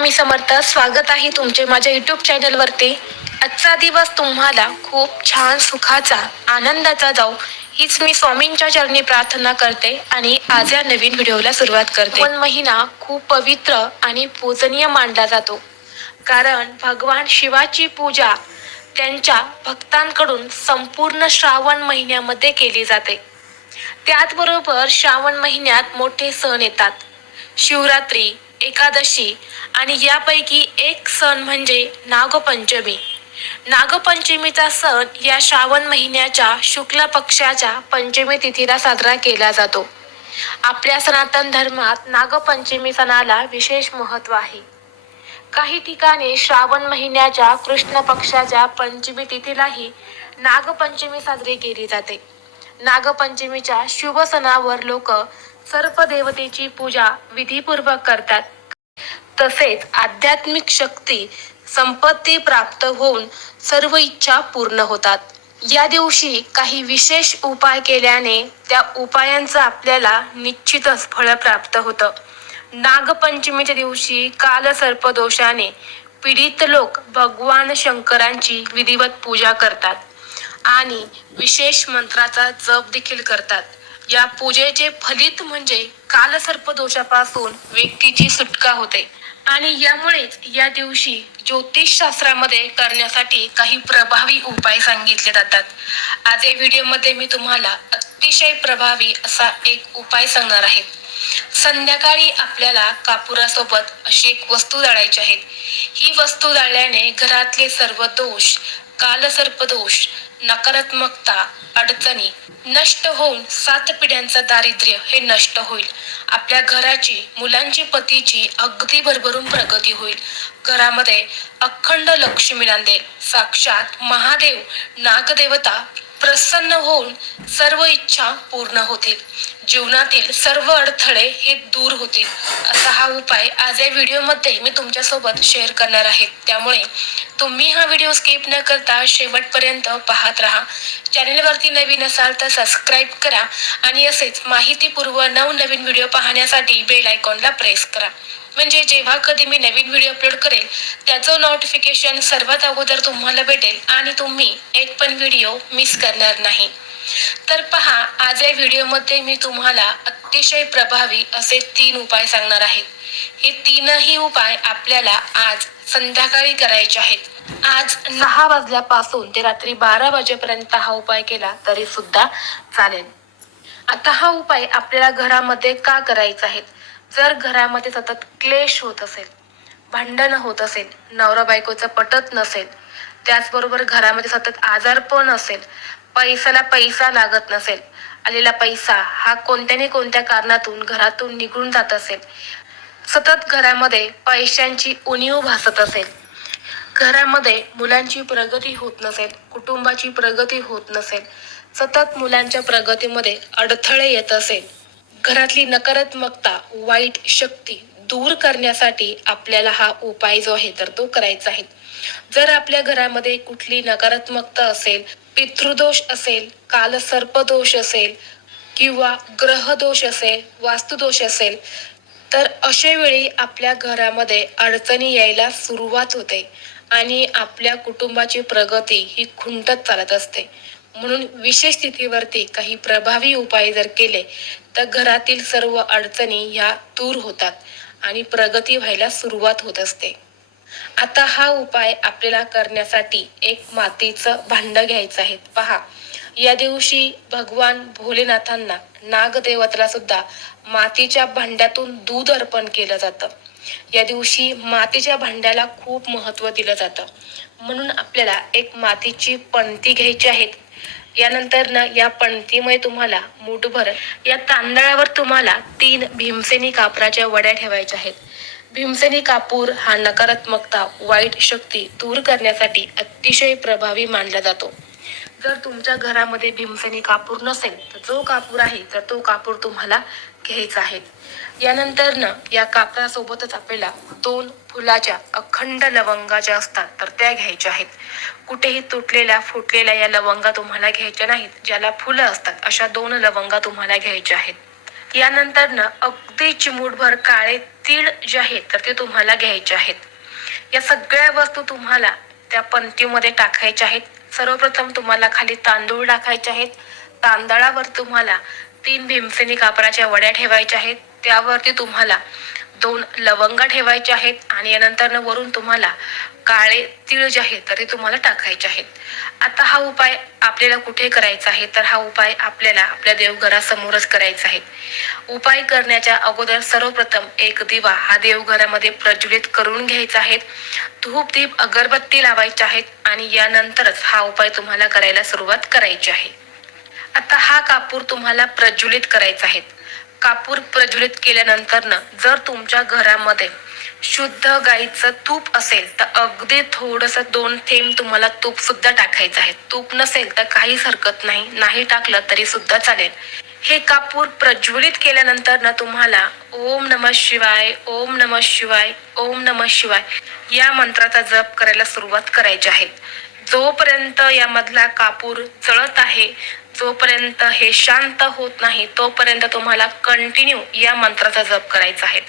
स्वामी समर्थ स्वागत आहे तुमचे माझ्या युट्यूब चॅनलवरती आजचा दिवस तुम्हाला खूप छान सुखाचा आनंदाचा जाऊ. हीच मी स्वामींच्या चरणी प्रार्थना करते आणि आज या नवीन व्हिडिओला सुरुवात करते. पण महिना खूप पवित्र आणि पूजनीय मानला जातो. कारण भगवान शिवाची पूजा त्यांच्या भक्तांकडून संपूर्ण श्रावण महिन्यामध्ये केली जाते. त्याचबरोबर श्रावण महिन्यात मोठे सण येतात. शिवरात्री एकादशी आणि यापैकी एक सण म्हणजे नागपंचमी. नागपंचमीचा सण या श्रावण महिन्याच्या शुक्ल पक्षाच्या पंचमी तिथीला साजरा केला जातो. आपल्या सनातन धर्मात नागपंचमी सणाला विशेष महत्त्व आहे. काही ठिकाणी श्रावण महिन्याच्या कृष्ण पक्षाच्या पंचमी तिथीलाही नागपंचमी साजरी केली जाते. नागपंचमीच्या शुभ सणावर लोक सर्व देवतेची पूजा विधीपूर्वक करतात. तसेच आध्यात्मिक शक्ती संपत्ती प्राप्त होऊन सर्व इच्छा पूर्ण होतात. या दिवशी काही विशेष उपाय केल्याने त्या उपायांचं आपल्याला निश्चितच फळ प्राप्त होतं. नागपंचमीच्या दिवशी कालसर्पदोषाने पीडित लोक भगवान शंकरांची विधिवत पूजा करतात आणि विशेष मंत्राचा जप देखील करतात. या पूजेचे फलित म्हणजे कालसर्पदोषापासून व्यक्तीची सुटका होते. आणि यामुळेच या दिवशी ज्योतिष शास्त्रामध्ये करण्यासाठी काही प्रभावी उपाय सांगितले जातात. आज या व्हिडिओमध्ये मी तुम्हाला अतिशय प्रभावी असा एक उपाय सांगणार आहे. संध्याकाळी आपल्याला कापुरासोबत अशी एक वस्तू जाळायची आहे. ही वस्तू जाळल्याने घरातले सर्व दोष कालसर्पदोष नकारात्मकता अडचणी नष्ट होऊन सात पिढ्यांचं दारिद्र्य हे नष्ट होईल. आपल्या घराची मुलांची पतीची अगदी भरभरून प्रगती होईल. घरामध्ये अखंड लक्ष्मी नांदेल साक्षात महादेव नागदेवता प्रसन्न होऊन सर्व इच्छा पूर्ण होतील. जीवनातील सर्व अडथळे हे दूर होतील. असा हा उपाय आज या व्हिडिओमध्ये मी तुमच्यासोबत शेअर करणार आहे. त्यामुळे तुम्ही हा व्हिडिओ स्किप न करता शेवटपर्यंत पाहत राहा. चॅनलवरती नवीन असाल तर सबस्क्राईब करा आणि असेच माहितीपूर्व नवनवीन व्हिडिओ पाहण्यासाठी बेल आयकॉनला प्रेस करा. म्हणजे जेव्हा कधी मी नवीन व्हिडिओ अपलोड करेल त्याचं नोटिफिकेशन सर्वात अगोदर तुम्हाला भेटेल आणि तुम्ही एक पण व्हिडिओ मिस करणार नाही. तर पहा आज या व्हिडिओमध्ये मी तुम्हाला अतिशय प्रभावी असे तीन उपाय सांगणार आहे. हे तीनही उपाय आपल्याला आज संध्याकाळी करायचे आहेत. आज सहा वाजल्यापासून ते रात्री बारा वाजेपर्यंत हा उपाय केला तरी सुद्धा चालेल. आता हा उपाय आपल्याला घरामध्ये का करायचा आहे? जर घरामध्ये सतत क्लेश होत असेल भांडणं होत असेल नवरा बायकोचं पटत नसेल त्याचबरोबर घरामध्ये सतत आजारपण असेल पैशाला पैसा लागत नसेल आलेला पैसा हा कोणत्या कोणत्या कारणातून घरातून निघून जात असेल सतत घरामध्ये पैशांची उणीव भासत असेल घरामध्ये मुलांची प्रगती होत नसेल कुटुंबाची प्रगती होत नसेल सतत मुलांच्या प्रगतीमध्ये अडथळे येत असेल घरातली नकारात्मकता वाईट शक्ती दूर करण्यासाठी आपल्याला हा उपाय जो आहे तर तो करायचा आहे. जर आपल्या घरामध्ये कुठली नकारात्मकता असेल पितृदोष असेल कालसर्पदोष असेल किंवा ग्रहदोष असेल वास्तुदोष असेल तर अशा वेळी आपल्या घरामध्ये अडचणी यायला सुरुवात होते आणि आपल्या कुटुंबाची प्रगती ही खुंटत चालत असते. म्हणून विशेष स्थितीवरती काही प्रभावी उपाय जर केले तर घरातील सर्व अडचणी ह्या दूर होतात आणि प्रगती व्हायला सुरुवात होत असते. आता हा उपाय आपल्याला करण्यासाठी एक मातीचं भांड घ्यायचं आहे. पहा या दिवशी भगवान भोलेनाथांना नागदेवताला सुद्धा मातीच्या भांड्यातून दूध अर्पण केलं जातं. या दिवशी मातीच्या भांड्याला खूप महत्त्व दिलं जातं. म्हणून आपल्याला एक मातीची पणती घ्यायची आहेत यानंतर ना या पणतीमुळे तुम्हाला मूठभर या तांदळावर तुम्हाला तीन भीमसेनी कापराच्या वड्या ठेवायच्या आहेत. भीमसेनी कापूर हा नकारात्मकता वाईट शक्ती दूर करण्यासाठी अतिशय प्रभावी मानला जातो. जर तुमच्या घरामध्ये भीमसेनी कापूर नसेल तर जो कापूर आहे तर तो कापूर तुम्हाला घ्यायचा आहे. यानंतर ना या कापडासोबतच आपल्याला दोन फुलाच्या अखंड लवंगा ज्या असतात तर त्या घ्यायच्या आहेत. कुठेही तुटलेल्या फुटलेल्या या लवंगा तुम्हाला घ्यायच्या नाहीत ज्याला फुलं असतात अशा दोन लवंगा तुम्हाला घ्यायच्या आहेत. यानंतर ना अगदी चिमूटभर काळे तीळ जे आहेत तर ते तुम्हाला घ्यायचे आहेत. या सगळ्या वस्तू तुम्हाला त्या पंक्तीमध्ये टाकायच्या आहेत. सर्वप्रथम तुम्हाला खाली तांदूळ टाकायचे आहेत. तांदळावर तुम्हाला तीन भीमसेनी कापराच्या वड्या ठेवायच्या आहेत. त्यावरती तुम्हाला दोन लवंगा ठेवायचे आहेत आणि यानंतर वरून तुम्हाला काळे तीळ जे आहेत तर ते तुम्हाला टाकायचे आहेत. आता हा उपाय आपल्याला कुठे करायचा आहे? तर हा उपाय आपल्याला आपल्या देवघरासमोरच करायचा आहे. उपाय करण्याच्या अगोदर सर्वप्रथम एक दिवा हा देवघरामध्ये प्रज्वलित करून घ्यायचा आहे. धूप दीप अगरबत्ती लावायच्या आहेत आणि यानंतरच हा उपाय तुम्हाला करायला सुरुवात करायची आहे. आता हा कापूर तुम्हाला प्रज्वलित करायचा आहे. कापूर प्रज्वलित केल्यानंतर जर तुमच्या घरामध्ये शुद्ध गाईचं तूप असेल तर अगदी थोडस दोन थेंब तुम्हाला तूप सुद्धा टाकायचं आहे. तूप नसेल तर काहीच हरकत नाही नाही टाकलं तरी सुद्धा चालेल. हे कापूर प्रज्वलित केल्यानंतर ना तुम्हाला ओम नम शिवाय ओम नम शिवाय ओम नम शिवाय या मंत्राचा जप करायला सुरुवात करायची आहे. जोपर्यंत यामधला कापूर जळत आहे जोपर्यंत हे शांत होत नाही तोपर्यंत तुम्हाला कंटिन्यू या मंत्राचा जप करायचा आहे.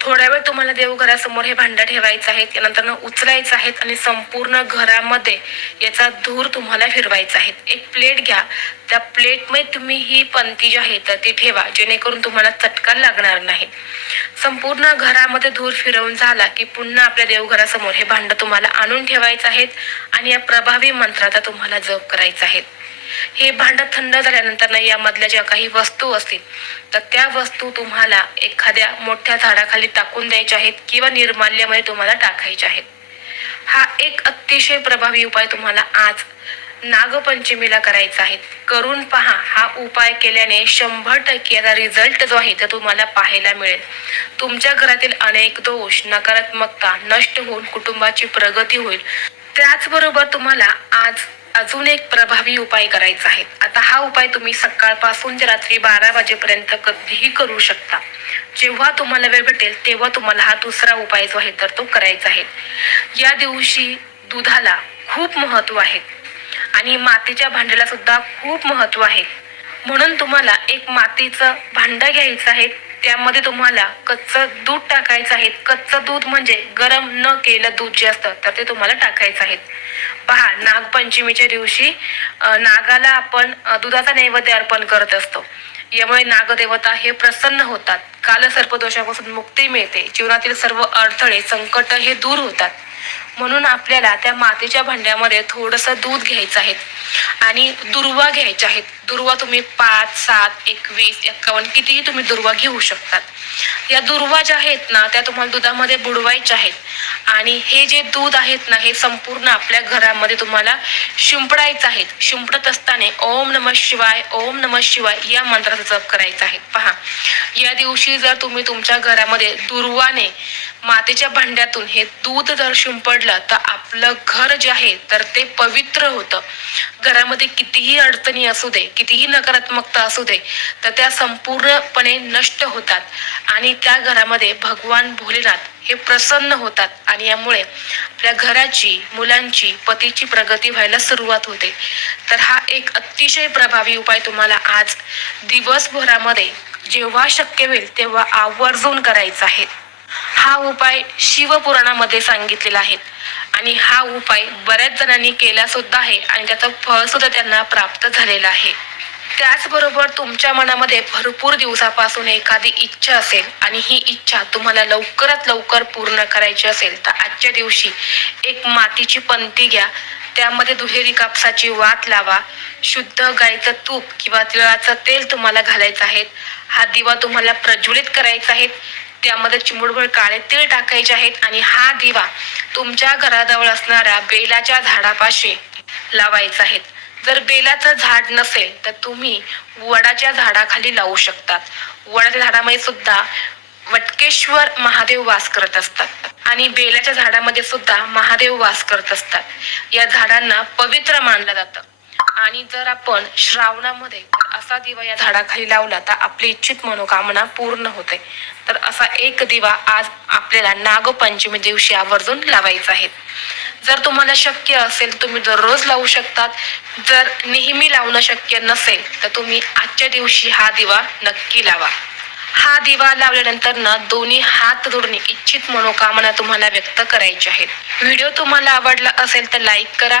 थोड्या वेळ तुम्हाला देवघरासमोर हे भांडं ठेवायचं आहे त्यानंतर उचलायचं आहेत आणि संपूर्ण घरामध्ये याचा धूर तुम्हाला फिरवायचा आहे. एक प्लेट घ्या. त्या प्लेटमध्ये तुम्ही ही पंथी जी आहे तर ती ठेवा जेणेकरून तुम्हाला चटका लागणार नाही. संपूर्ण घरामध्ये धूर फिरवून झाला की पुन्हा आपल्या देवघरासमोर हे भांडं तुम्हाला आणून ठेवायचं आहेत आणि या प्रभावी मंत्राचा तुम्हाला जप करायचा आहे. हे भांड थंड झाल्यानंतर ना यामधल्या ज्या काही वस्तू असतील तर त्या वस्तू तुम्हाला एखाद्या मोठ्या झाडाखाली टाकून द्यायच्या आहेत किंवा निर्माल्यामध्ये तुम्हाला टाकायच्या आहेत. हा एक अतिशय प्रभावी उपाय तुम्हाला आज नागपंचमीला करायचा आहे. करून पहा हा उपाय केल्याने शंभर टक्के याचा रिझल्ट जो आहे तो तुम्हाला पाहायला मिळेल. तुमच्या घरातील अनेक दोष नकारात्मकता नष्ट होऊन कुटुंबाची प्रगती होईल. त्याचबरोबर तुम्हाला आज अजून एक प्रभावी उपाय करायचा आहे. आता हा उपाय तुम्ही सकाळपासून ते रात्री बारा वाजेपर्यंत कधीही करू शकता. जेव्हा तुम्हाला वेळ भेटेल तेव्हा तुम्हाला हा दुसरा उपाय जो आहे तर तो करायचा आहे. या दिवशी दुधाला खूप महत्त्व आहे. आणि मातीच्या भांड्याला सुद्धा खूप महत्त्व आहे. म्हणून तुम्हाला एक मातीचं भांड घ्यायचं आहे. त्यामध्ये तुम्हाला कच्चं दूध टाकायचं आहे. कच्चं दूध म्हणजे गरम न केलं दूध जे असतं तर ते तुम्हाला टाकायचं आहे. पहा नागपंचमीच्या दिवशी नागाला आपण दुधाचा नैवेद्य अर्पण करत असतो. यामुळे नागदेवता हे प्रसन्न होतात. काल सर्पदोषापासून मुक्ती मिळते. जीवनातील सर्व अडथळे संकट हे दूर होतात. म्हणून आपल्याला त्या मातीच्या भांड्यामध्ये थोडस दूध घ्यायचं आहे. आणि दुर्वा घ्यायच्या आहेत. दुर्वा तुम्ही पाच सात एकवीस एक्कावन्न कितीही तुम्ही दुर्वा घेऊ शकतात. या दुर्वा ज्या आहेत ना त्या तुम्हाला दुधामध्ये बुडवायच्या आहेत. आणि हे जे दूध आहेत ना हे संपूर्ण आपल्या घरामध्ये तुम्हाला शिंपडायचं आहे शिंपडत असताना ओम नम शिवाय ओम नम शिवाय या मंत्राचा जप करायचा आहे. पहा या दिवशी जर तुम्ही तुमच्या घरामध्ये दुर्वाने मातेच्या भांड्यातून हे दूध जर शिंपडलं तर आपलं घर जे आहे तर ते पवित्र होतं. घरामध्ये कितीही अडचणी असू दे कितीही नकारात्मकता असू दे तर त्या संपूर्णपणे नष्ट होतात. आणि त्या घरामध्ये भगवान भोलेनाथ हे प्रसन्न होतात. आणि यामुळे आपल्या घराची मुलांची पतीची प्रगती व्हायला सुरुवात होते. तर हा एक अतिशय प्रभावी उपाय तुम्हाला आज दिवसभरामध्ये जेव्हा शक्य होईल तेव्हा आवर्जून करायचा आहे. हा उपाय शिवपुराणामध्ये सांगितलेला आहे. आणि हा उपाय बऱ्याच जणांनी केला सुद्धा आहे आणि त्याचं फळ सुद्धा त्यांना प्राप्त झालेलं आहे. त्याचबरोबर तुमच्या मनामध्ये भरपूर दिवसापासून एखादी इच्छा असेल आणि ही इच्छा तुम्हाला लवकरात लवकर पूर्ण करायची असेल तर आजच्या दिवशी एक मातीची पंती घ्या. त्यामध्ये दुहेरी कापसाची वात लावा. शुद्ध गायचं तूप किंवा तिळाचं तेल तुम्हाला घालायचं आहे. हा दिवा तुम्हाला प्रज्वलित करायचा आहे. त्यामध्ये चिमुडभर काळे तीळ टाकायचे आहेत आणि हा दिवा तुमच्या घराजवळ असणाऱ्या बेलाच्या झाडापाशी लावायचा आहे. जर बेलाचं झाड नसेल तर तुम्ही वडाच्या झाडाखाली लावू शकतात. वडाच्या झाडामध्ये सुद्धा वटकेश्वर महादेव वास करत असतात आणि बेलाच्या झाडामध्ये सुद्धा महादेव वास करत असतात. या झाडांना पवित्र मानलं जातं. आणि जर आपण श्रावणामध्ये असा दिवा या झाडाखाली लावला तर आपली इच्छित मनोकामना पूर्ण होते. तर असा एक दिवा आज आपल्याला नागपंचमी दिवशी आवर्जून लावायचा आहे. जर तुम्हाला शक्य असेल तुम्ही दररोज लावू शकतात. जर नेहमी लावणं शक्य नसेल तर तुम्ही आजच्या दिवशी हा दिवा नक्की लावा. हा दिवा लावल्यानंतर ना दोन्ही हात जोडून इच्छित मनोकामना तुम्हाला व्यक्त करायची आहेत. व्हिडिओ तुम्हाला आवडला असेल तर लाईक करा